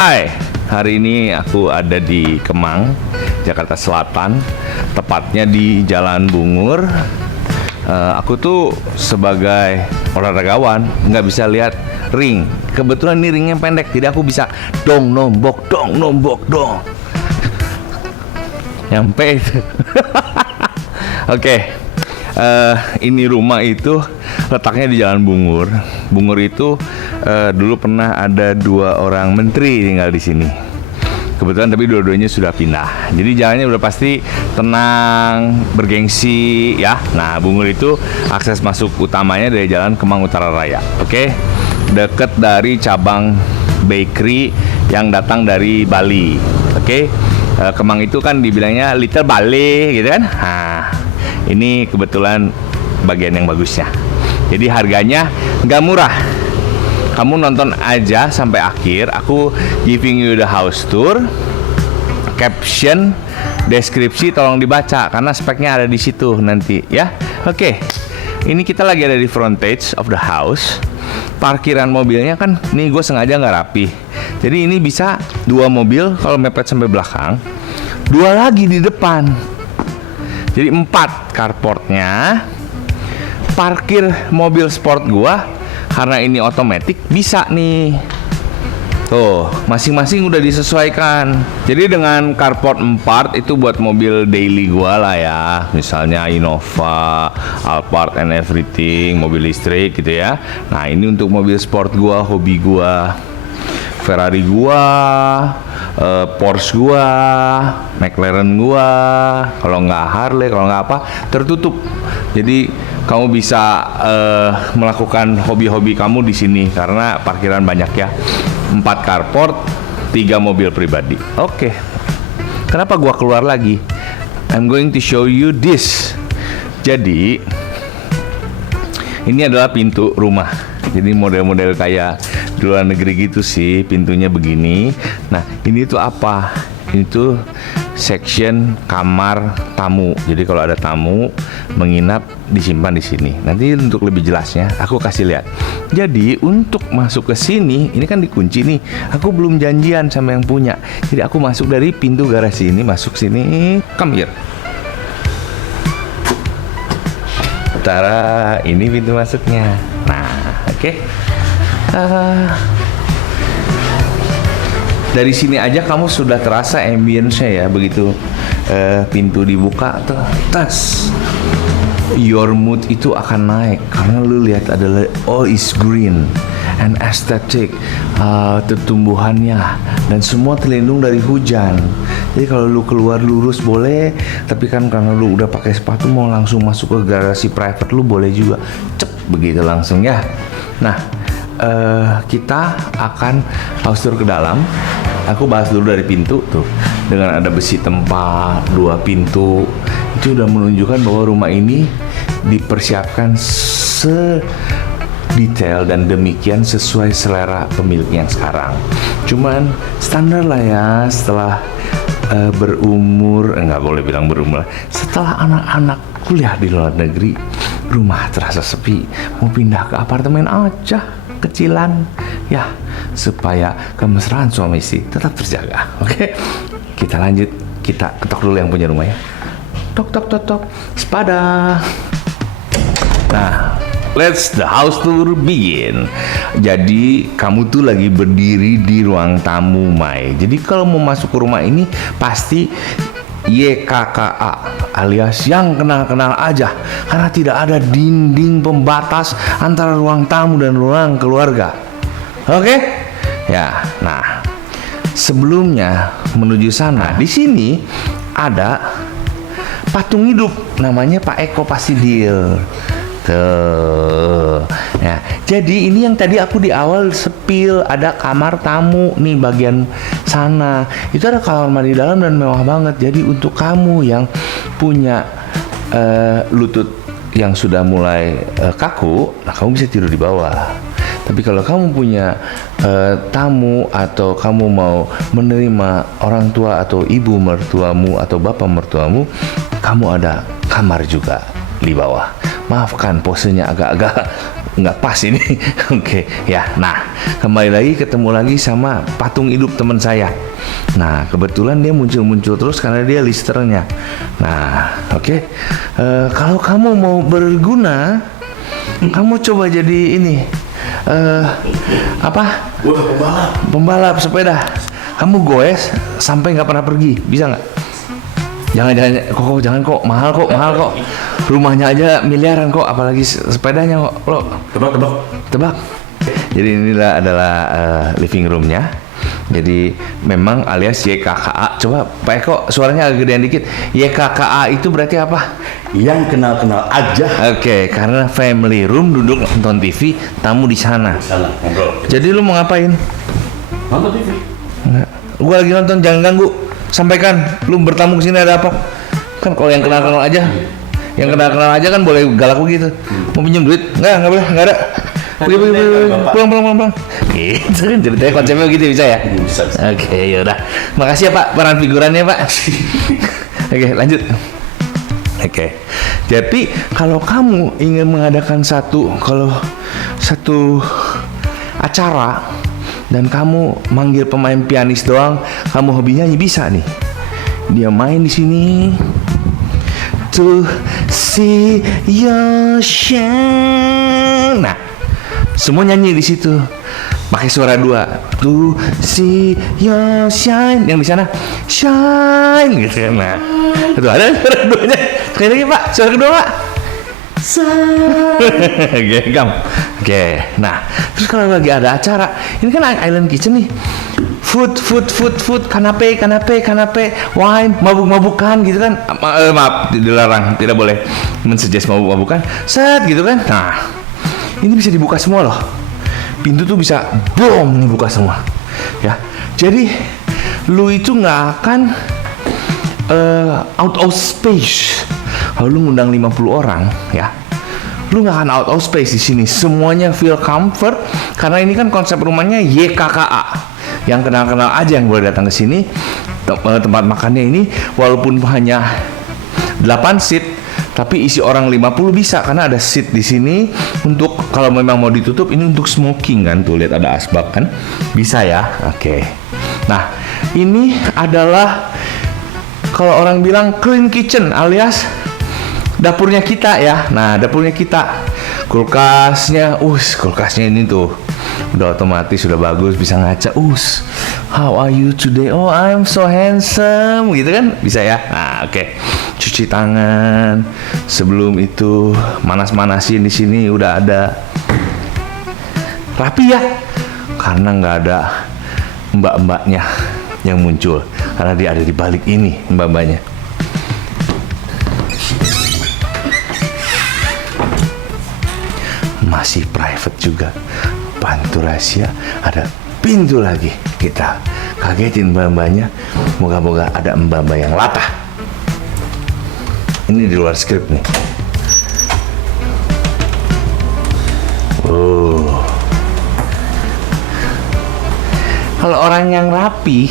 Hai, hari ini aku ada di Kemang, Jakarta Selatan, tepatnya di Jalan Bungur. Aku tuh sebagai olahragawan nggak bisa lihat ring. Kebetulan ini ringnya pendek, jadi aku bisa dong nombok dong. Nyampe itu. Oke. Ini rumah itu letaknya di Jalan Bungur. Bungur itu dulu pernah ada 2 orang menteri tinggal di sini. Kebetulan tapi dua-duanya sudah pindah. Jadi jalannya udah pasti tenang, bergengsi ya. Nah, Bungur itu akses masuk utamanya dari Jalan Kemang Utara Raya. Oke. Deket dari cabang bakery yang datang dari Bali. Oke. Kemang itu kan dibilangnya Little Bali gitu kan. Nah, ini kebetulan bagian yang bagusnya. Jadi harganya nggak murah. Kamu nonton aja sampai akhir. Aku giving you the house tour. Caption, deskripsi tolong dibaca karena speknya ada di situ nanti ya. Oke. Ini kita lagi ada di frontage of the house. Parkiran mobilnya kan, nih gue sengaja nggak rapi. Jadi ini bisa 2 mobil kalau mepet sampai belakang, 2 lagi di depan. Jadi 4 carportnya. Parkir mobil sport gua karena ini otomatis bisa nih. Tuh, masing-masing udah disesuaikan. Jadi dengan carport 4 itu buat mobil daily gua lah ya. Misalnya Innova, Alphard and everything, mobil listrik gitu ya. Nah, ini untuk mobil sport gua, hobi gua. Ferrari gua, Porsche gua, McLaren gua, kalau nggak Harley, kalau nggak apa, tertutup. Jadi kamu bisa melakukan hobi-hobi kamu di sini karena parkiran banyak ya. 4 carport, 3 mobil pribadi. Oke. Kenapa gua keluar lagi? I'm going to show you this. Jadi ini adalah pintu rumah. Jadi model-model kayak di luar negeri gitu sih, pintunya begini. Nah, ini tuh apa? Ini tuh section kamar tamu. Jadi kalau ada tamu menginap disimpan di sini. Nanti untuk lebih jelasnya aku kasih lihat. Jadi untuk masuk ke sini, ini kan dikunci nih. Aku belum janjian sama yang punya. Jadi aku masuk dari pintu garasi ini, masuk sini. Come here. Tara, ini pintu masuknya. Nah, oke. Dari sini aja kamu sudah terasa ambience-nya ya, begitu pintu dibuka tuh, tas. Your mood itu akan naik karena lu lihat adalah all is green and aesthetic, tumbuhannya dan semua terlindung dari hujan. Jadi kalau lu keluar lurus boleh, tapi kan karena lu udah pakai sepatu mau langsung masuk ke garasi private lu boleh juga, cep begitu langsung ya. Nah, kita akan house tour ke dalam. Aku bahas dulu dari pintu tuh, dengan ada besi tempat, 2 pintu, itu udah menunjukkan bahwa rumah ini dipersiapkan sedetail dan demikian sesuai selera pemilik yang sekarang. Cuman standar lah ya, setelah berumur, nggak boleh bilang berumur, setelah anak-anak kuliah di luar negeri, rumah terasa sepi, mau pindah ke apartemen aja kecilan ya, supaya kemesraan suami istri tetap terjaga. Oke, kita lanjut, kita ketok dulu yang punya rumah ya. Tok tok tok tok, sepada. Nah, let's the house tour begin. Jadi kamu tuh lagi berdiri di ruang tamu, Mai. Jadi kalau mau masuk ke rumah ini pasti YKKA alias yang kenal-kenal aja, karena tidak ada dinding pembatas antara ruang tamu dan ruang keluarga. Oke? Ya, nah sebelumnya menuju sana, di sini ada patung hidup namanya Pak Eko Pasidil. Tuh. Nah, jadi ini yang tadi aku di awal sepil, ada kamar tamu nih bagian sana. Itu ada kamar mandi dalam dan mewah banget. Jadi untuk kamu yang punya lutut yang sudah mulai kaku, nah kamu bisa tidur di bawah. Tapi kalau kamu punya tamu atau kamu mau menerima orang tua atau ibu mertuamu atau bapak mertuamu, kamu ada kamar juga di bawah. Maafkan posenya agak-agak nggak pas ini. Oke, ya. Nah, kembali lagi ketemu lagi sama patung hidup teman saya. Nah, kebetulan dia muncul-muncul terus karena dia listernya. Nah, oke. Kalau kamu mau berguna, kamu coba jadi ini. Apa? Pembalap sepeda. Kamu goes sampai nggak pernah pergi, bisa nggak? Jangan kok, mahal kok. Rumahnya aja miliaran kok, apalagi sepedanya kok. Lo tebak. Jadi inilah adalah living roomnya. Jadi memang alias YKKA. Coba Pak Eko suaranya agak gedean dikit. YKKA itu berarti apa? Yang kenal-kenal aja. Oke, karena family room, duduk nonton TV, tamu di sana. Ngobrol. Jadi lu mau ngapain? Nonton TV. Enggak. Gua lagi nonton, jangan ganggu. Sampaikan, lu bertamu ke sini ada apa? Kan kalau yang kenal-kenal aja, kan boleh galak begitu. Mau pinjam duit? Enggak boleh, enggak ada. Pergi, pulang. Gitu kan ceritanya, konsepnya gitu bisa ya? Bisa. Oke, yaudah. Makasih ya Pak, peran figurannya Pak. Oke, lanjut. Oke, jadi kalau kamu ingin mengadakan satu acara dan kamu manggil pemain pianis doang, kamu hobi nyanyi bisa nih. Dia main di sini. To see your shine. Nah, semua nyanyi di situ. Pakai suara dua. To see your shine. Yang di sana shine gitu kan. Nah, itu ada suara duanya. Sekali lagi Pak, suara kedua Pak. Oke, nah terus kalau lagi ada acara, ini kan Island Kitchen nih, food, kanape, wine, mabuk-mabukan gitu kan. Maaf, dilarang, tidak boleh mensuggest mabuk-mabukan, set gitu kan. Nah, ini bisa dibuka semua loh, pintu tuh bisa boom dibuka semua, ya. Jadi lu itu nggak akan out of space. Kalau lu ngundang 50 orang, ya, lu nggak akan out of space di sini. Semuanya feel comfort karena ini kan konsep rumahnya YKKA. Yang kenal-kenal aja yang boleh datang ke sini. Tempat makannya ini walaupun hanya 8 seat, tapi isi orang 50 bisa karena ada seat di sini untuk kalau memang mau ditutup. Ini untuk smoking kan, tuh lihat ada asbak kan, bisa ya. Oke. Nah, ini adalah kalau orang bilang clean kitchen alias dapurnya kita ya. Nah, dapurnya kita. Kulkasnya ini tuh udah otomatis, sudah bagus, bisa ngaca. How are you today? Oh, I'm so handsome. Gitu kan? Bisa ya. Nah, oke. Cuci tangan. Sebelum itu manas-manasin di sini udah ada. Rapi ya. Karena nggak ada mbak-mbaknya yang muncul. Karena dia ada di balik ini, mbak-mbaknya. Masih private juga, bantu rahasia, ada pintu lagi. Kita kagetin mbak-mbaknya, moga-moga ada mbak-mbak yang latah. Ini di luar skrip nih. Kalau orang yang rapi,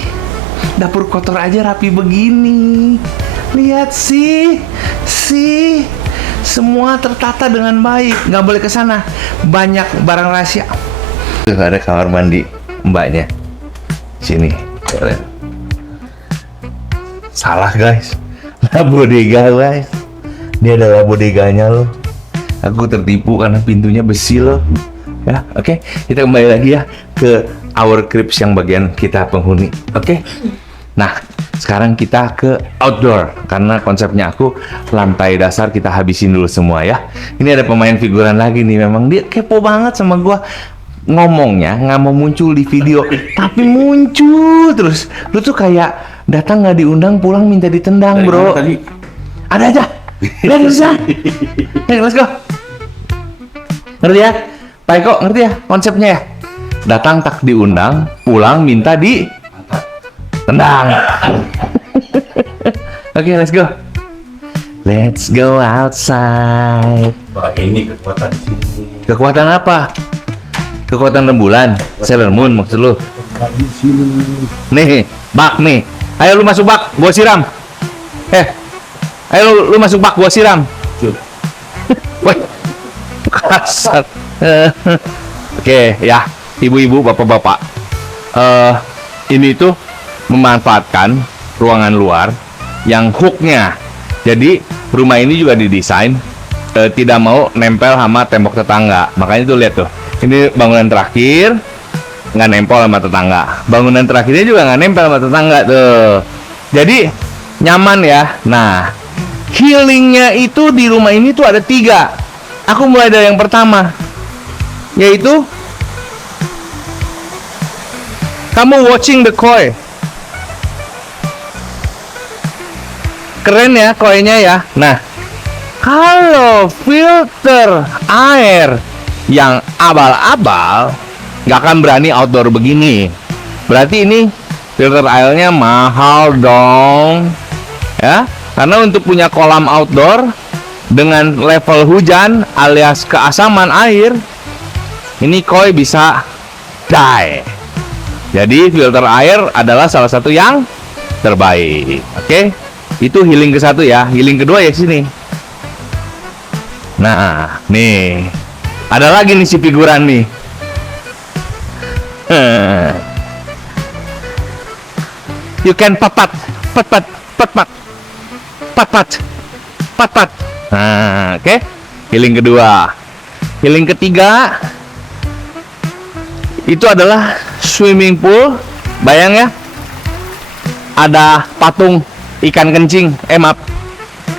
dapur kotor aja rapi begini. Lihat sih. Semua tertata dengan baik, nggak boleh ke sana. Banyak barang rahasia. Tuh ada kamar mandi mbaknya. Sini. Salah guys. Nah, bodega guys. Dia adalah bodeganya loh. Aku tertipu karena pintunya besi loh. Ya, oke. Kita kembali lagi ya ke our cribs yang bagian kita penghuni. Oke. Nah, sekarang kita ke outdoor karena konsepnya aku lantai dasar kita habisin dulu semua ya. Ini ada pemain figuran lagi nih, memang dia kepo banget sama gua. Ngomongnya nggak mau muncul di video, tapi muncul terus. Lu tuh kayak datang nggak diundang, pulang minta ditendang, bro. Tadi ada aja. Lihat bisa. Hey, let's go. Ngerti ya? Pak Eko, ngerti ya konsepnya ya? Datang tak diundang, pulang minta di tendang. Oke, let's go. Let's go outside. wah, ini kekuatan di sini. Kekuatan apa? Kekuatan rembulan, Sailor Moon maksud lu? Di sini. Nih, bak nih. Ayo lu masuk bak, gua siram. Ayo lu masuk bak, gua siram. Woi, kasar. Oke, ya, ibu-ibu, bapak-bapak. Ini tuh memanfaatkan ruangan luar yang hooknya. Jadi rumah ini juga didesain tidak mau nempel sama tembok tetangga. Makanya tuh lihat tuh, ini bangunan terakhir nggak nempel sama tetangga. Bangunan terakhirnya juga nggak nempel sama tetangga tuh. Jadi nyaman ya. Nah, healingnya itu di rumah ini tuh ada 3. Aku mulai dari yang pertama, yaitu kamu watching the koi. Keren ya koinya ya. Nah, kalau filter air yang abal-abal nggak akan berani outdoor begini. Berarti ini filter airnya mahal dong. Ya, karena untuk punya kolam outdoor dengan level hujan alias keasaman air, ini koi bisa die. Jadi filter air adalah salah satu yang terbaik. Oke, itu healing ke 1 ya. Healing kedua ya sini. Nah, nih ada lagi nih si figuran nih. You can pat-pat. Nah, oke. Healing kedua. Healing ketiga itu adalah swimming pool. Bayang ya, ada patung ikan kencing. Maaf,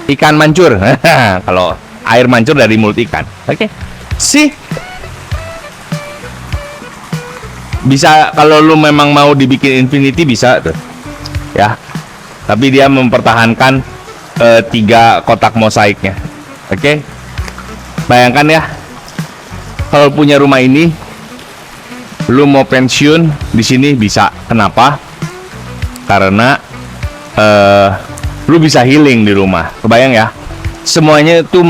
ikan mancur. Kalau air mancur dari mulut ikan. Oke. Bisa, kalau lu memang mau dibikin infinity bisa tuh. Ya. Tapi dia mempertahankan 3 kotak mosaiknya. Oke. Bayangkan ya, kalau punya rumah ini, lu mau pensiun di sini bisa. Kenapa? Karena lu bisa healing di rumah. Kebayang ya? Semuanya itu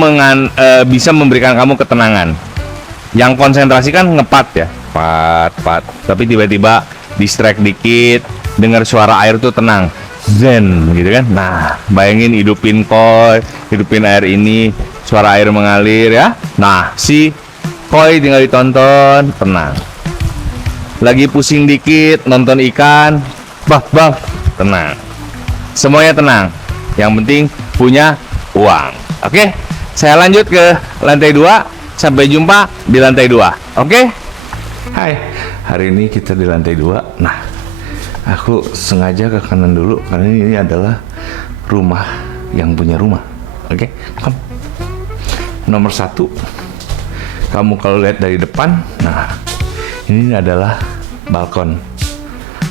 bisa memberikan kamu ketenangan. Yang konsentrasi kan ngepat ya, pat. Tapi tiba-tiba distract dikit, dengar suara air tuh tenang, zen gitu kan. Nah, bayangin hidupin koi, hidupin air ini, suara air mengalir ya. Nah, si koi tinggal ditonton, tenang. Lagi pusing dikit, nonton ikan, baf, tenang. Semuanya tenang. Yang penting punya uang. Oke, saya lanjut ke lantai 2. Sampai jumpa di lantai 2. Oke? Hai, hari ini kita di lantai 2. Nah, aku sengaja ke kanan dulu karena ini adalah rumah yang punya rumah. Oke, come. Nomor 1, kamu kalau lihat dari depan, nah ini adalah balkon.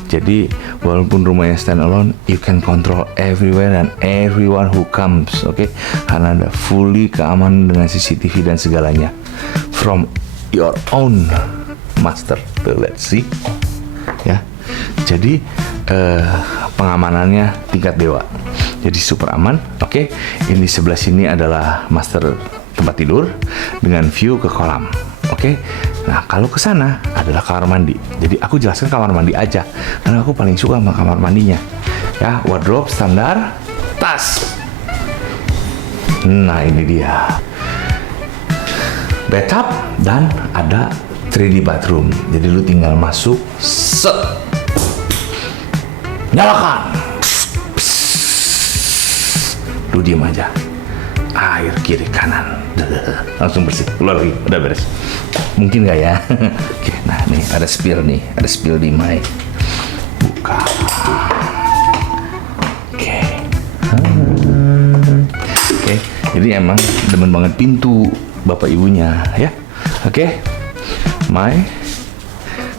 Jadi walaupun rumahnya stand alone, you can control everywhere and everyone who comes. Oke, karena ada fully keamanan dengan CCTV dan segalanya from your own master. Let's see ya. Jadi pengamanannya tingkat dewa. Jadi super aman. Oke, ini sebelah sini adalah master tempat tidur dengan view ke kolam. Oke. Nah, kalau ke sana adalah kamar mandi. Jadi aku jelaskan kamar mandi aja karena aku paling suka sama kamar mandinya. Ya, wardrobe standar, tas. Nah, ini dia. Bathtub dan ada 3D bathroom. Jadi lu tinggal masuk, set. Nyalakan. Lu diem aja. Air kiri kanan. Langsung bersih. Keluar lagi. Udah beres. Mungkin nggak ya? Oke, nah nih ada spill nih. Ada spill di mic. Buka. Oke. Oke. Jadi emang demen banget pintu bapak ibunya ya. Oke.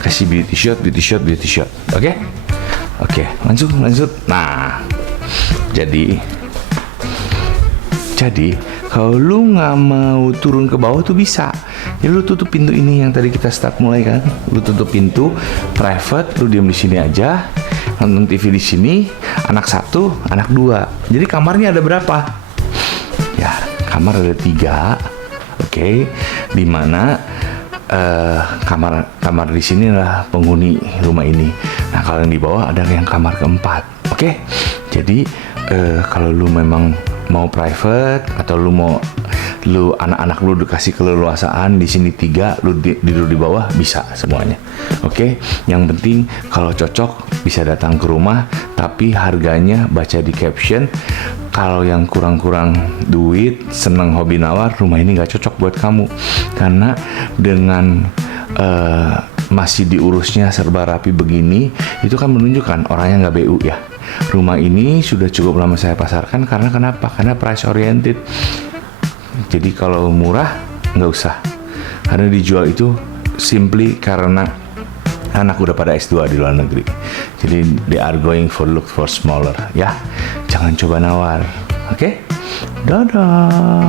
Kasih beauty shot. Oke. Oke, lanjut. Nah, jadi kalau lu nggak mau turun ke bawah tuh bisa. Ya lu tutup pintu ini yang tadi kita start mulai kan. Lu tutup pintu private, lu diam di sini aja. Nonton TV di sini, anak 1, anak 2. Jadi kamarnya ada berapa? Ya, kamar ada 3. Oke. Dimana kamar di sini adalah penghuni rumah ini. Nah, kalau yang di bawah ada yang kamar keempat. Oke. Jadi kalau lu memang mau private atau lu mau lu anak-anak lu dikasih keleluasaan di sini 3, lu tidur di bawah bisa semuanya. Oke, yang penting kalau cocok bisa datang ke rumah, tapi harganya baca di caption. Kalau yang kurang-kurang duit, seneng hobi nawar, rumah ini nggak cocok buat kamu karena dengan masih diurusnya serba rapi begini, itu kan menunjukkan orangnya nggak BU ya. Rumah ini sudah cukup lama saya pasarkan karena kenapa? Karena price oriented. Jadi kalau murah nggak usah. Karena dijual itu simply karena anak udah pada S2 di luar negeri. Jadi they are going for look for smaller ya. Jangan coba nawar. Oke? Dadah.